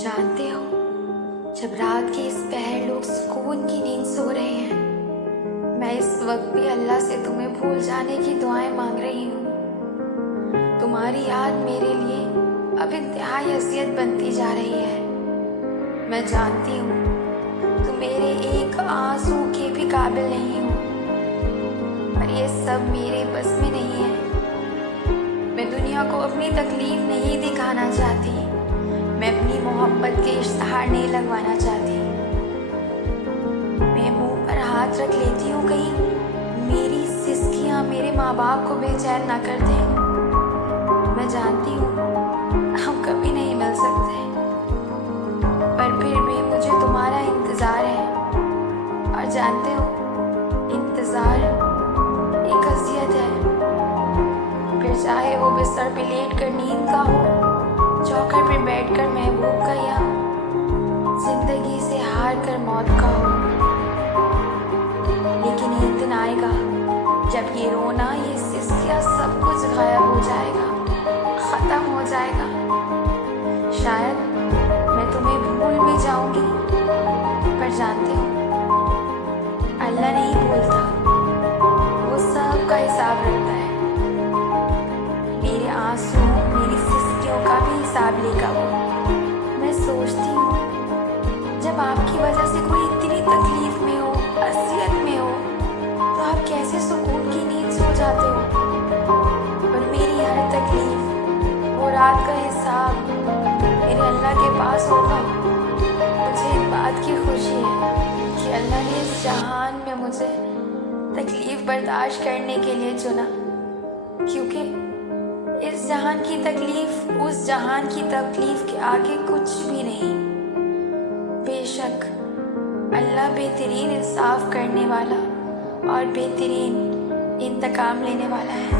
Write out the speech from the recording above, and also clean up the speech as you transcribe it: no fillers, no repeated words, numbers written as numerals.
जानते हो, जब रात के इस पहर लोग सुकून की नींद सो रहे हैं, मैं इस वक्त भी अल्लाह से तुम्हें भूल जाने की दुआएं मांग रही हूँ। तुम्हारी याद मेरे लिए अब इंतहाई अज़ियत बनती जा रही है। मैं जानती हूँ तुम मेरे एक आंसू के भी काबिल नहीं हो, पर ये सब मेरे बस में नहीं है। मैं दुनिया को अपनी तकलीफ नहीं दिखाना चाहती, मैं अपनी मोहब्बत के इश्तिहार नहीं लगवाना चाहती। मैं मुंह पर हाथ रख लेती हूँ कहीं मेरी सिसकियाँ मेरे माँ बाप को बेचैन ना कर दें। मैं जानती हूँ हम कभी नहीं मिल सकते, पर फिर भी मुझे तुम्हारा इंतज़ार है। और जानते हो, इंतज़ार एक अज़ियत है। फिर चाहे वो बिस्तर पे लेट कर नींद का हो, चौखट पे बैठकर महबूब का, या जिंदगी से हार कर मौत का हो। लेकिन एक दिन आएगा जब ये रोना, ये सिसकियाँ सब कुछ गायब हो जाएगा, ख़त्म हो जाएगा। शायद मैं तुम्हें भूल भी जाऊंगी, पर जानते हो अल्लाह नहीं भूलता, वो सब का हिसाब रखता है। मेरे आंसू मेरी सिसकियों का भी हिसाब लेगा वो। मैं सोचती हूँ जब आपकी वजह से कोई इतनी तकलीफ में हो, अज़ियत में हो, तो आप कैसे सुकून की नींद सो जाते हो। पर मेरी हर तकलीफ, वो रात का हिसाब मेरे अल्लाह के पास होगा। मुझे इस बात की खुशी है कि अल्लाह ने इस जहान में मुझे तकलीफ बर्दाश्त करने के लिए चुना, क्योंकि इस जहान की तकलीफ उस जहान की तकलीफ के आगे कुछ भी नहीं। बेशक अल्लाह बेहतरीन इंसाफ करने वाला और बेहतरीन इंतकाम लेने वाला है।